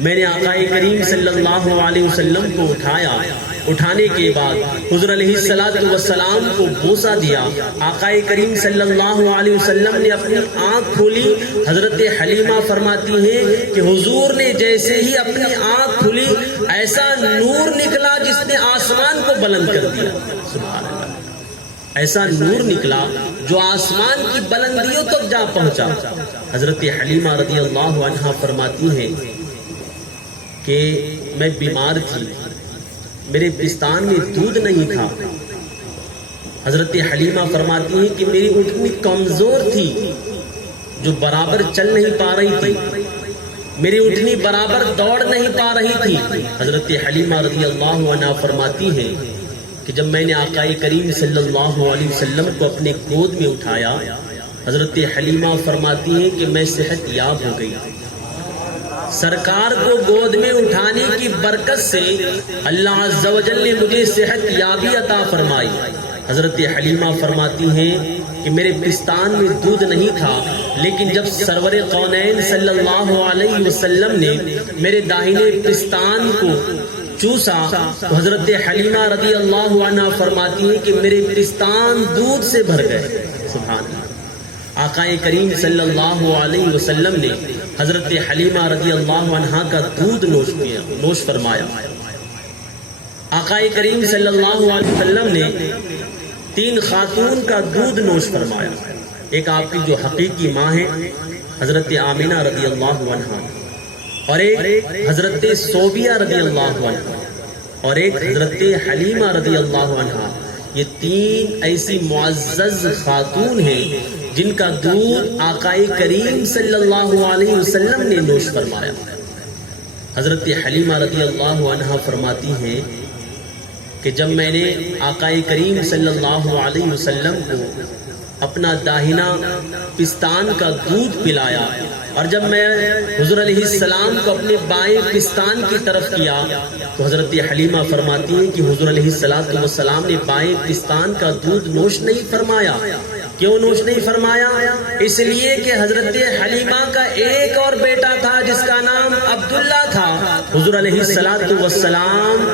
میں نے آقا کریم صلی اللہ علیہ وسلم کو اٹھایا، اٹھانے کے بعد حضور علیہ السلام کو بوسہ دیا۔ آقا کریم صلی اللہ علیہ وسلم نے اپنی آنکھ کھولی۔ حضرت حلیمہ فرماتی ہیں کہ حضور نے جیسے ہی اپنی آنکھ کھولی ایسا نور نکلا جس نے آسمان کو بلند کر دیا۔ سبحان اللہ، ایسا نور نکلا جو آسمان کی بلندیوں تک جا پہنچا۔ حضرت حلیمہ رضی اللہ عنہا فرماتی ہیں کہ میں بیمار تھی، میرے پستان میں دودھ نہیں تھا۔ حضرت حلیمہ فرماتی ہیں کہ میری اونٹنی کمزور تھی جو برابر چل نہیں پا رہی تھی، میری اونٹنی برابر دوڑ نہیں پا رہی تھی۔ حضرت حلیمہ رضی اللہ عنہا فرماتی ہیں کہ جب میں نے آقا کریم صلی اللہ علیہ وسلم کو اپنے گود میں اٹھایا، حضرت حلیمہ فرماتی ہیں کہ میں صحت یاب ہو گئی۔ سرکار کو گود میں اٹھانے کی برکت سے اللہ عز و جل نے مجھے صحت یابی عطا فرمائی۔ حضرت حلیمہ فرماتی ہیں کہ میرے پستان میں دودھ نہیں تھا، لیکن جب سرور کونین صلی اللہ علیہ وسلم نے میرے داہنے پستان کو چوسا تو حضرت حلیمہ رضی اللہ عنہ فرماتی ہیں کہ میرے پستان دودھ سے بھر گئے۔ سبحان اللہ، آقا کریم صلی اللہ علیہ وسلم نے حضرت حلیمہ رضی اللہ عنہا کا دودھ نوش فرمایا۔ آقا کریم صلی اللہ علیہ وسلم نے 3 خاتون کا دودھ نوش فرمایا۔ ایک آپ کی جو حقیقی ماں ہے حضرت آمنہ رضی اللہ عنہا، اور ایک حضرت صوبیہ رضی اللہ عنہا، اور ایک حضرت حلیمہ رضی اللہ عنہا۔ یہ 3 ایسی معزز خاتون ہیں جن کا دودھ آقا کریم صلی اللہ علیہ وسلم نے نوش فرمایا۔ حضرت حلیمہ رضی اللہ عنہا فرماتی ہیں کہ جب میں نے آقا کریم صلی اللہ علیہ وسلم کو اپنا داہنا پستان کا دودھ پلایا، اور جب میں حضور علیہ السلام کو اپنے بائیں پستان کی طرف کیا تو حضرت حلیمہ فرماتی ہیں کہ حضور علیہ السلام نے بائیں پستان کا دودھ نوش نہیں فرمایا۔ کیوں نوش نہیں فرمایا؟ اس لیے کہ حضرت حلیمہ کا ایک اور بیٹا تھا جس کا نام عبداللہ تھا۔ حضور علیہ السلام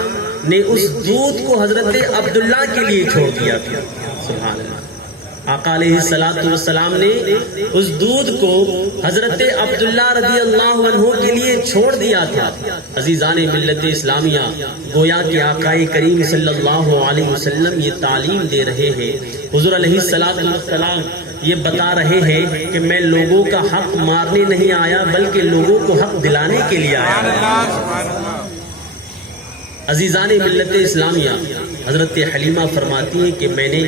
نے اس دودھ کو حضرت عبداللہ کے لیے چھوڑ دیا تھا۔ سبحان اللہ۔ آقا علیہ السلام نے اس دودھ کو حضرت عبداللہ رضی اللہ عنہ کے لیے چھوڑ دیا تھا۔ عزیزان ملت اسلامیہ، گویا کہ آقا کریم صلی اللہ علیہ وسلم یہ تعلیم دے رہے ہیں، حضور علیہ السلام یہ بتا رہے ہیں کہ میں لوگوں کا حق مارنے نہیں آیا بلکہ لوگوں کو حق دلانے کے لیے آیا۔ عزیزان ملت اسلامیہ، حضرت حلیمہ فرماتی ہیں کہ میں نے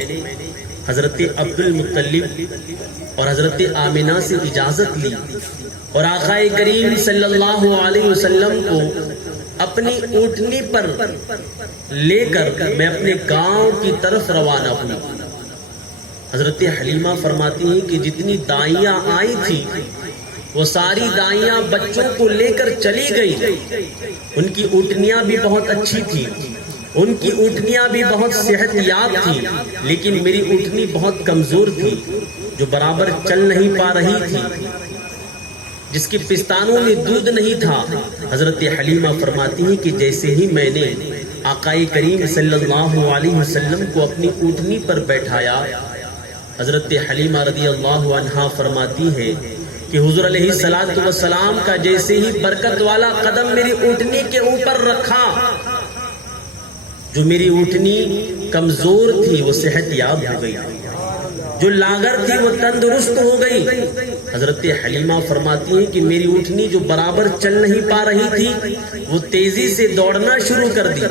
حضرت عبد المطلب اور حضرت آمنہ سے اجازت لی اور آقا کریم صلی اللہ علیہ وسلم کو اپنی اونٹنی پر لے کر میں اپنے گاؤں کی طرف روانہ ہوئی۔ حضرت حلیمہ فرماتی ہیں کہ جتنی دائیاں آئی تھی وہ ساری دائیاں بچوں کو لے کر چلی گئی۔ ان کی اونٹنیاں بھی بہت اچھی تھی، ان کی اونٹنیاں بھی بہت صحت یاب تھی، لیکن میری اونٹنی بہت کمزور تھی جو برابر چل نہیں پا رہی تھی، جس کے پستانوں میں دودھ نہیں تھا۔ حضرت حلیمہ فرماتی ہیں کہ جیسے ہی میں نے آقا کریم صلی اللہ علیہ وسلم کو اپنی اونٹنی پر بیٹھایا، حضرت حلیمہ رضی اللہ عنہا فرماتی ہے کہ حضور علیہ السلام کا جیسے ہی برکت والا قدم میری اونٹنی کے اوپر رکھا، جو میری اونٹنی کمزور تھی وہ صحت یاب ہو گئی، جو لاغر تھی وہ تندرست ہو گئی۔ حضرت حلیمہ فرماتی ہیں کہ میری اونٹنی جو برابر چل نہیں پا رہی تھی وہ تیزی سے دوڑنا شروع کر دی،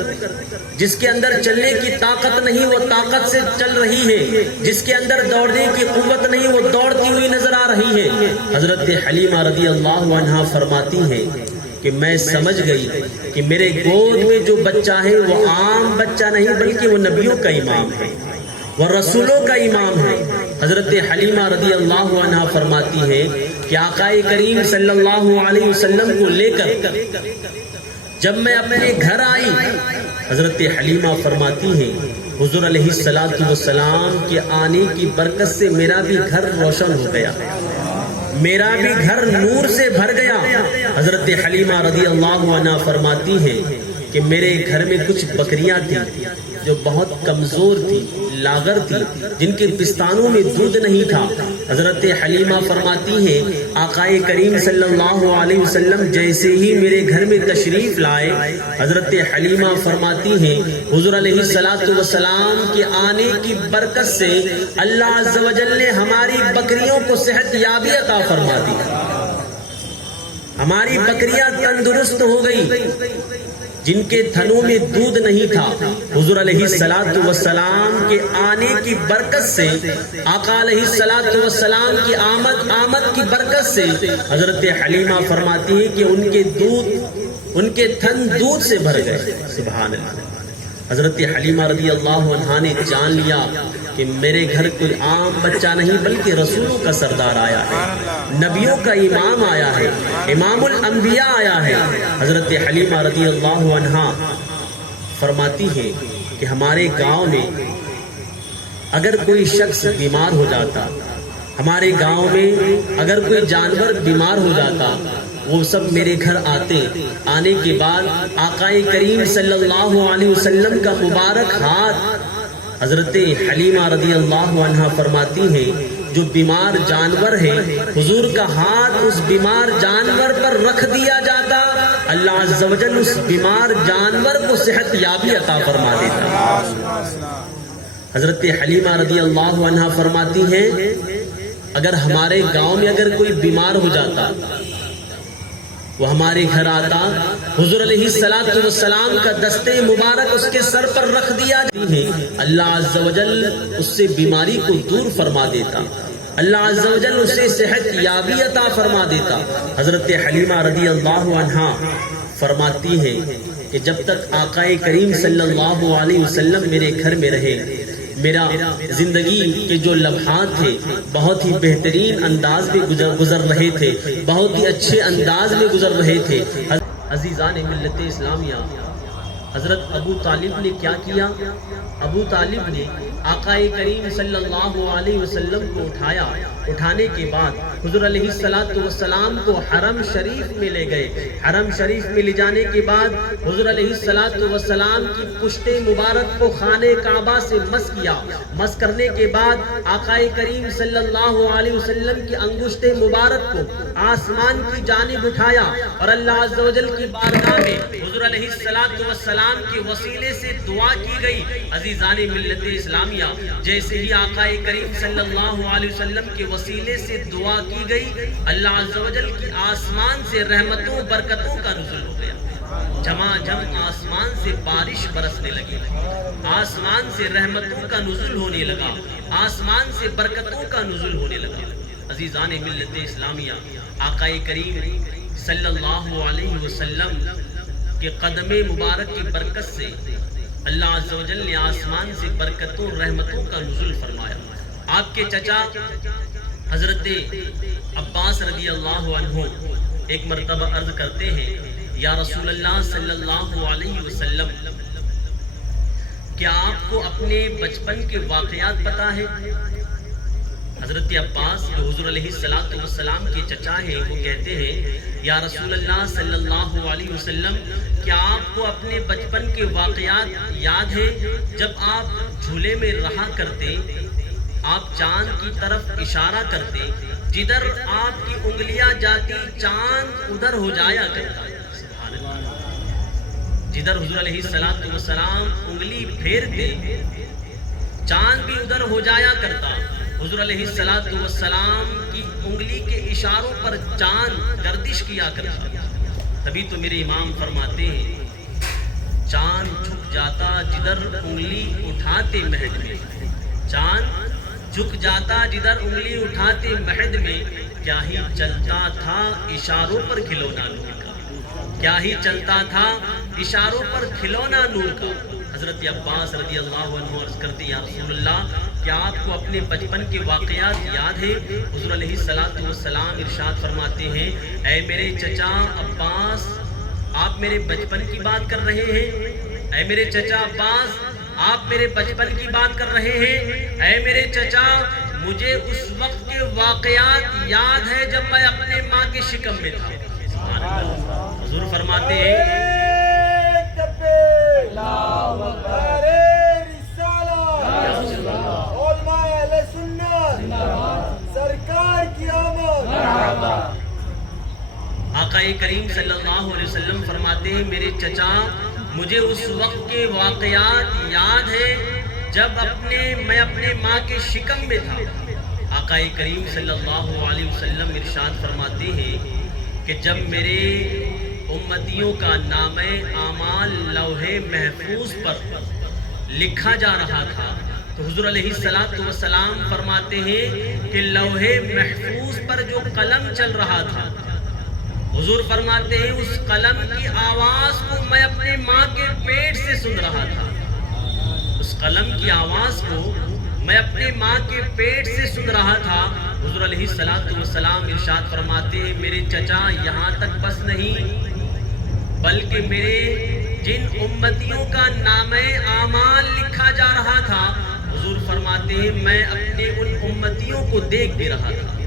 جس کے اندر چلنے کی طاقت نہیں وہ طاقت سے چل رہی ہے، جس کے اندر دوڑنے کی قوت نہیں وہ دوڑتی ہوئی نظر آ رہی ہے۔ حضرت حلیمہ رضی اللہ عنہا فرماتی ہیں کہ میں سمجھ گئی کہ میرے گود میں جو بچہ ہے وہ عام بچہ نہیں بلکہ وہ نبیوں کا امام ہے، وہ رسولوں کا امام ہے۔ حضرت حلیمہ رضی اللہ عنہا فرماتی ہے کہ آقا کریم صلی اللہ علیہ وسلم کو لے کر جب میں اپنے گھر آئی، حضرت حلیمہ فرماتی ہے حضور علیہ السلام کے آنے کی برکت سے میرا بھی گھر روشن ہو گیا، میرا بھی گھر نور سے بھر گیا۔ حضرت حلیمہ رضی اللہ عنہا فرماتی ہے کہ میرے گھر میں کچھ بکریاں تھیں جو بہت کمزور تھی، لاغر تھی، جن کے پستانوں میں دودھ نہیں تھا۔ حضرت حلیمہ فرماتی ہے آقا کریم صلی اللہ علیہ وسلم جیسے ہی میرے گھر میں تشریف لائے، حضرت حلیمہ فرماتی ہے حضور علیہ السلام کے آنے کی برکت سے اللہ عز و جل نے ہماری بکریوں کو صحت یابی عطا فرما دی، ہماری بکریاں تندرست ہو گئی، جن کے تھنوں میں دودھ نہیں تھا۔ حضور علیہ السلام کے آنے کی برکت سے، آقا علیہ السلام کی آمد کی برکت سے حضرت حلیمہ فرماتی ہیں کہ ان کے تھن دودھ سے بھر گئے۔ سبحان اللہ۔ حضرت حلیمہ رضی اللہ عنہا نے جان لیا کہ میرے گھر کوئی عام بچہ نہیں بلکہ رسولوں کا سردار آیا ہے، نبیوں کا امام آیا ہے، امام الانبیاء آیا ہے۔ حضرت حلیمہ رضی اللہ عنہا فرماتی ہے کہ ہمارے گاؤں میں اگر کوئی شخص بیمار ہو جاتا، ہمارے گاؤں میں اگر کوئی جانور بیمار ہو جاتا، وہ سب میرے گھر آنے کے بعد آقا کریم صلی اللہ علیہ وسلم کا مبارک ہاتھ، حضرت حلیمہ رضی اللہ عنہا فرماتی ہے جو بیمار جانور ہے حضور کا ہاتھ اس بیمار جانور پر رکھ دیا جاتا، اللہ عز و جل اس بیمار جانور کو صحت یابی عطا فرما دیتا۔ حضرت حلیمہ رضی اللہ عنہا فرماتی ہیں اگر ہمارے گاؤں میں اگر کوئی بیمار ہو جاتا، وہ ہمارے گھر آتا، حضور علیہ السلام کا دستے مبارک اس کے سر پر رکھ دیا ہے، اللہ عز و جل اس سے بیماری کو دور فرما دیتا، اللہ عز و جل اسے صحت یابی عطا فرما دیتا۔ حضرت حلیمہ رضی اللہ عنہا فرماتی ہے کہ جب تک آقا کریم صلی اللہ علیہ وسلم میرے گھر میں رہے، میرا زندگی کے جو لمحات تھے بہت ہی بہترین انداز میں گزر رہے تھے، بہت ہی اچھے انداز میں گزر رہے تھے۔ عزیزان ملت اسلامیہ، حضرت ابو طالب نے کیا کیا؟ ابو طالب نے آقا کریم صلی اللہ علیہ وسلم کو اٹھانے کے بعد حضور علیہ السلام کو حرم شریف میں لے گئے۔ حرم شریف میں لے جانے کے بعد حضور علیہ السلام کی پشت مبارک کو خانہ کعبہ سے مس کیا۔ مس کرنے کے بعد آقا کریم صلی اللہ علیہ وسلم کی انگشت مبارک کو آسمان کی جانب اٹھایا اور اللہ عز و جل کی بارگاہ میں حضور علیہ السلام کے وسیلے سے دعا کی گئی۔ عزیزان ملت اسلامیہ، جیسے ہی آقا کریم صلی اللہ علیہ وسلم کے وسیلے سے دعا کی گئی، اللہ عز و جل کی آسمان سے رحمتوں برکتوں کا نزول ہو گیا۔ جھماجھم آسمان سے بارش برسنے لگی، آسمان سے رحمتوں کا نزول ہونے لگا، آسمان سے برکتوں کا نزول ہونے لگا۔ عزیزان ملت اسلامیہ، آقا کریم صلی اللہ علیہ وسلم کے قدم مبارک کی برکت سے اللہ عز و جل نے آسمان سے برکتوں رحمتوں کا نزول فرمایا۔ آپ کے چچا حضرت عباس رضی اللہ عنہ ایک مرتبہ عرض کرتے ہیں، یا رسول اللہ صلی اللہ علیہ وسلم، کیا آپ کو اپنے بچپن کے واقعات پتا ہے؟ حضرت عباس جو حضور علیہ السلام کے چچا ہیں وہ کہتے ہیں، یا رسول اللہ صلی اللہ علیہ وسلم، کیا آپ کو اپنے بچپن کے واقعات یاد ہیں؟ جب آپ جھولے میں رہا کرتے، آپ چاند کی طرف اشارہ کرتے، جدھر آپ کی انگلیاں جاتی چاند ادھر ہو جایا کرتا۔ جدھر حضور علیہ السلام انگلی پھیرتے چاند بھی ادھر ہو جایا کرتا۔ حضور علیہ السلام کی انگلی کے اشاروں پر چاند گردش کیا کرتا۔ تبھی تو میرے امام فرماتے ہیں، چاند جھک جاتا جدھر انگلی اٹھاتے مہد میں، چاند جھک جاتا جدھر انگلی اٹھاتے مہد میں، کیا ہی چلتا تھا اشاروں پر کھلونا نور کا، کیا ہی چلتا تھا اشاروں پر کھلونا نور کا۔ حضرت عباس رضی اللہ عنہ عرض کرتے، یا رسول اللہ، کیا آپ کو اپنے بچپن کے واقعات یاد ہیں؟ حضور علیہ السلام ارشاد فرماتے ہیں، اے میرے چچا عباس، آپ میرے بچپن کی بات کر رہے ہیں؟ اے میرے چچا عباس، آپ میرے بچپن کی بات کر رہے ہیں؟ اے میرے چچا، مجھے اس وقت کے واقعات یاد ہے جب میں اپنے ماں کے شکم میں تھا۔ حضور فرماتے ہیں، آقا کریم صلی اللہ علیہ وسلم فرماتے ہیں، میرے چچا، مجھے اس وقت کے واقعات یاد ہے جب میں اپنے ماں کے شکم میں تھا۔ آقا کریم صلی اللہ علیہ وسلم ارشاد فرماتے ہیں کہ جب میرے امتیوں کا نام اعمال لوح محفوظ پر لکھا جا رہا تھا تو حضور علیہ السلام فرماتے ہیں کہ لوح محفوظ پر جو قلم چل رہا تھا، حضور فرماتے ہیں اس قلم کی آواز کو میں اپنے ماں کے پیٹ سے سن رہا تھا، اس قلم کی آواز کو میں اپنے ماں کے پیٹ سے سن رہا تھا۔ حضور علیہ السلام ارشاد فرماتے ہیں، میرے چچا یہاں تک بس نہیں، بلکہ میرے جن امتیوں کا نام اعمال لکھا جا رہا تھا، حضور فرماتے ہیں میں اپنے ان امتیوں کو دیکھ بھی رہا تھا۔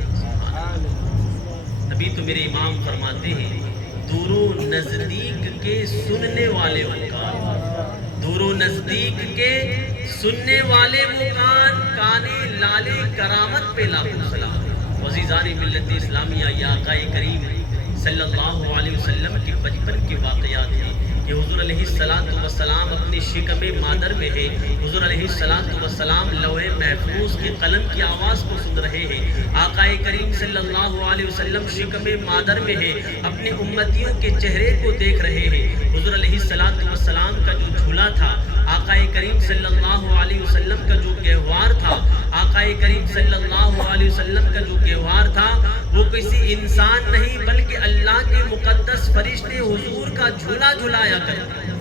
ابھی تو میرے امام فرماتے ہیں، دور و نزدیک کے سننے والے وہ کان، دور و نزدیک کے سننے والے وہ کان، کانے لالے کرامت پہ لاکھوں سلام۔ عزیزان ملت اسلامیہ، یا آقا کریم صلی اللہ علیہ وسلم کے بچپن کے واقعات ہیں کہ حضور علیہ السلام اپنے شکم مادر میں ہے، حضور علیہ السلام لوح محفوظ کے قلم کی آواز کو سن رہے ہیں، آقا کریم صلی اللہ علیہ وسلم شکم مادر میں ہے، اپنے امتیوں کے چہرے کو دیکھ رہے ہیں۔ حضور علیہ السلام کا جو جھولا تھا، آقا کریم صلی اللہ علیہ وسلم کا جو گہوار تھا، آقا کریم صلی اللہ علیہ وسلم کا جو گہوار تھا، وہ کسی انسان نہیں بلکہ اللہ کے مقدس فرشتے حضور کا جھولا جھلایا کرتے،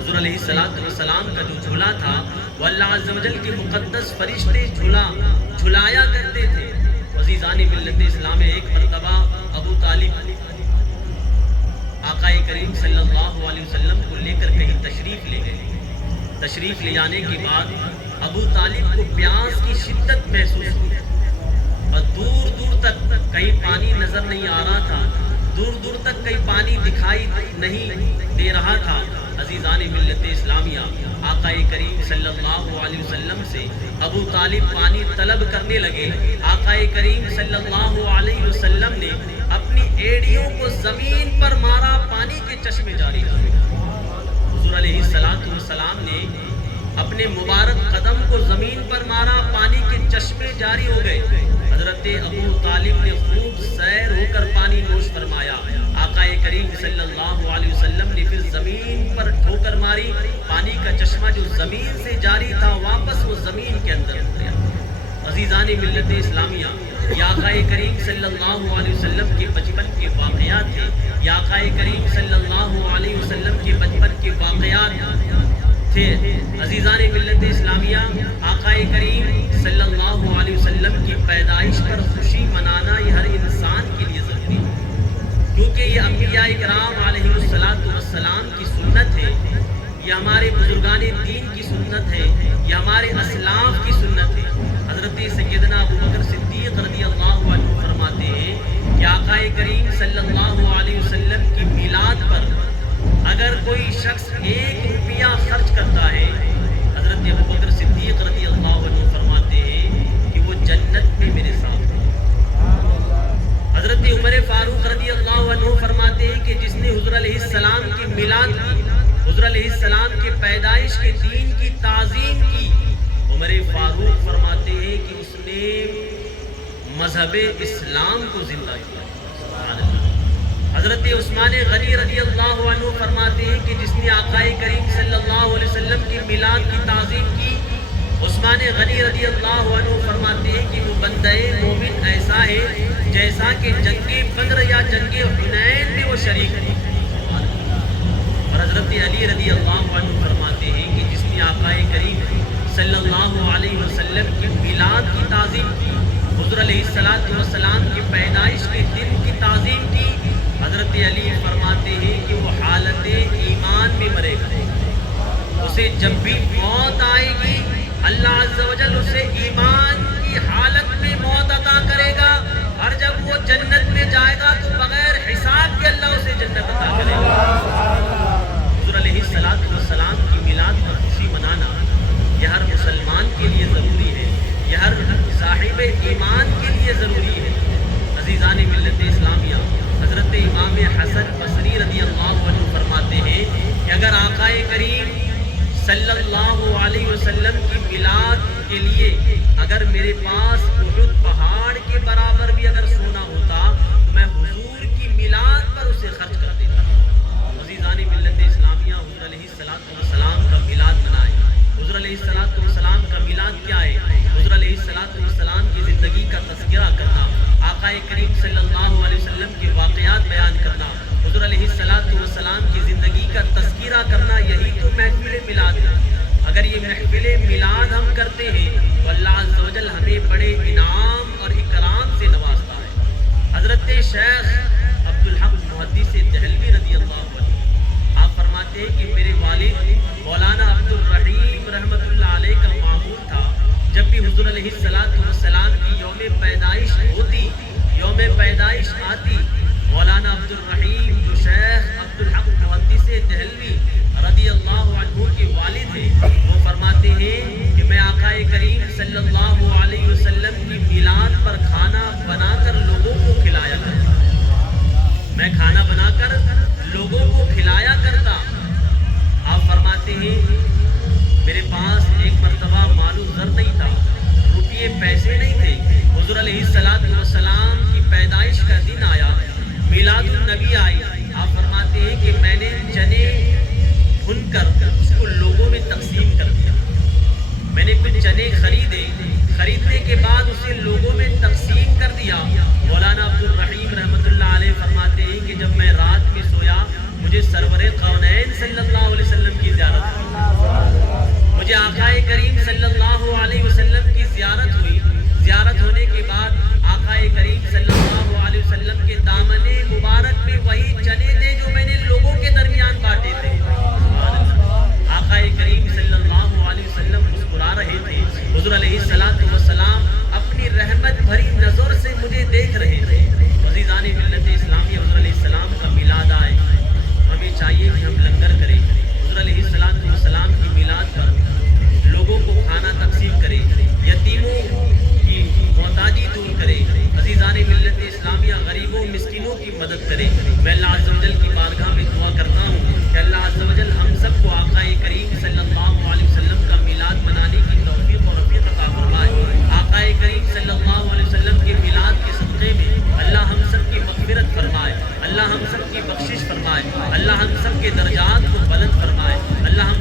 حضور علیہ السلام کا جو جھولا تھا وہ اللہ عز و جل کے مقدس فرشتے جھلایا کرتے تھے۔ عزیزان ملت اسلام، ایک مرتبہ ابو طالب آقا کریم صلی اللہ علیہ وسلم کو لے کر کہیں تشریف لے گئے۔ تشریف لے جانے کے بعد ابو طالب کو پیاس کی شدت محسوس ہوئی اور دور دور تک کہیں پانی نظر نہیں آ رہا تھا، دور دور تک کہیں پانی دکھائی نہیں دے رہا تھا۔ عزیزان ملت اسلامیہ، آقا کریم صلی اللہ علیہ وسلم سے ابو طالب پانی طلب کرنے لگے۔ آقا کریم صلی اللہ علیہ وسلم نے اپنی ایڑیوں کو زمین پر مارا، پانی کے چشمے جاری ہوئے۔ حضور علیہ السلام نے اپنے مبارک قدم کو زمین پر مارا، پانی کے چشمے جاری ہو گئے۔ حضرت ابو طالب نے خوب سیر ہو کر پانی نوش فرمایا۔ آقا کریم صلی اللہ علیہ وسلم نے پھر زمین پر ٹھوکر ماری، پانی کا چشمہ جو زمین سے جاری تھا واپس وہ زمین کے اندر اترا۔ عزیزان ملت اسلامیہ، یہ آقا کریم صلی اللہ علیہ وسلم کے بچپن کے واقعات تھے۔ یہ آقا کریم صلی اللہ علیہ وسلم کے بچپن کے واقعات تھے۔ عزیزان ملت اسلامیہ، آقا کریم صلی اللہ علیہ وسلم کی پیدائش پر خوشی منانا یہ ہر انسان کے لیے ضروری ہے، کیونکہ یہ انبیاء کرام علیہ السلام کی سنت ہے، یہ ہمارے بزرگان دین کی سنت ہے، یہ ہمارے اسلاف کی سنت ہے۔ حضرت سیدنا ابو بکر صدیق رضی اللہ عنہ فرماتے ہیں کہ آقا کریم صلی اللہ علیہ وسلم کی میلاد پر اگر کوئی شخص 1 روپیہ خرچ کرتا ہے، حضرت ابو بکر صدیق رضی اللہ عنہ فرماتے ہیں کہ وہ جنت میں میرے ساتھ ہے۔ حضرت عمر فاروق رضی اللہ عنہ فرماتے ہیں کہ جس نے حضور علیہ السلام کی میلاد کی، حضور علیہ السلام کے پیدائش کے دین کی تعظیم کی، عمر فاروق فرماتے ہیں کہ اس نے مذہب اسلام کو زندہ کیا۔ سبحان اللہ۔ حضرت عثمان غنی رضی اللہ عنہ فرماتے ہیں کہ جس نے آقا کریم صلی اللہ علیہ وسلم کی میلاد کی تعظیم کی، عثمان غنی رضی اللہ عنہ فرماتے ہیں کہ وہ بندہ مومن ایسا ہے جیسا کہ جنگ بدر یا جنگ حنین میں وہ شریک ہے۔ اور حضرت علی رضی اللہ عنہ فرماتے ہیں کہ جس نے آقا کریم صلی اللہ علیہ وسلم کی میلاد کی تعظیم کی، حضور علیہ السلام کی پیدائش کے دن کی تعظیم کی، حضرت علی فرماتے ہیں کہ وہ حالت ایمان میں مرے گا۔ اسے جب بھی موت آئے گی اللہ عز و جل اسے ایمان کی حالت میں موت عطا کرے گا، اور جب وہ جنت میں جائے گا تو بغیر حساب کے اللہ اسے جنت عطا کرے گا۔ حضور علیہ السلام کی میلاد پر خوشی منانا یہ ہر مسلمان کے لیے ضروری ہے، یہ ہر صاحب ایمان کے لیے ضروری ہے۔ عزیزان ملت اسلامیہ، حضرت امام حسن بصری رضی اللہ عنہ فرماتے ہیں کہ اگر آقا کریم صلی اللہ علیہ وسلم کی میلاد کے لیے اگر میرے پاس احد پہاڑ کے برابر بھی اگر سونا ہوتا تو میں حضور کی میلاد پر اسے خرچ کر دیتا۔ عزیزان ملت اسلامیہ، حضور علیہ السلام کا میلاد منائیں۔ حضور علیہ السلام کا میلاد کیا ہے؟ حضور علیہ السلام کی زندگی کا تذکرہ کرنا، آقا کریم صلی اللہ علیہ وسلم کے واقعات بیان کرنا، حضور علیہ السلام کی زندگی کا تذکرہ کرنا، یہی تو محفل میلاد ہے۔ اگر یہ محفل میلاد ہم کرتے ہیں تو اللہ عز و جل ہمیں بڑے انعام اور اکرام سے نوازتا ہے۔ حضرت شیخ عبدالحق محدث دہلوی رضی اللہ عنہ آپ فرماتے ہیں کہ میرے والد مولانا عبدالرحیم رحمۃ اللہ علیہ کا معمول تھا، جب بھی حضور علیہ السلام کی یوم پیدائش ہوتی، یوم پیدائش آتی، مولانا عبدالرحیم جو شیخ عبدالحق محدث دہلوی رضی اللہ عنہ کے والد ہیں، وہ فرماتے ہیں کہ میں آقا کریم صلی اللہ علیہ وسلم کی میلاد پر کھانا بنا کر لوگوں کو کھلایا کرتا، میں کھانا بنا کر لوگوں کو کھلایا کرتا۔ آپ فرماتے ہیں میرے پاس ایک مرتبہ مال و زر نہیں تھا، روپیے پیسے نہیں تھے، حضور علیہ السلام کی پیدائش کا دن آیا، میلاد النبی آئی، آپ فرماتے ہیں کہ میں نے چنے بھن کر اس کو لوگوں میں تقسیم کر دیا۔ میں نے کچھ چنے خریدنے کے بعد اسے لوگوں میں تقسیم کر دیا۔ مولانا عبدالرحیم رحمۃ اللہ علیہ فرماتے ہیں کہ جب میں رات میں سویا مجھے سرور کونین صلی اللہ علیہ وسلم کی زیارت مجھے آقا کریم صلی اللہ علیہ وسلم کی زیارت ہوئی. زیارت ہونے کے بعد آقا کریم صلی اللہ علیہ وسلم کے دامن مبارک میں وہی چنے تھے جو میں نے لوگوں کے درمیان بانٹے تھے. آقا کریم صلی اللہ علیہ وسلم مسکرا رہے تھے. حضور علیہ السلام اپنی رحمت بھری نظر سے مجھے دیکھ رہے تھے. عزیزان ملت اسلامی، حضور علیہ السلام کا میلاد آئے، ہمیں چاہیے کہ ہم لنگر کریں. حضور علیہ السلام کی میلاد پر لوگوں کو کھانا تقسیم کریں، یتیموں کی محتاجی دور کریں، عزیزان ملت اسلامیہ غریبوں مسکینوں کی مدد کریں. میں اللہ عز و جل کی بارگاہ میں دعا کرتا ہوں کہ اللہ عز و جل ہم سب کو آقا کریم صلی اللہ علیہ وسلم کا میلاد منانے کی توفیق اور عافیت عطا فرمائے. آقا کریم صلی اللہ علیہ وسلم کے میلاد کے صدقے میں اللہ ہم سب کی مغفرت فرمائے، اللہ ہم سب کی بخشش فرمائے، اللہ ہم سب کے درجات کو بلند فرمائے، اللہ ہم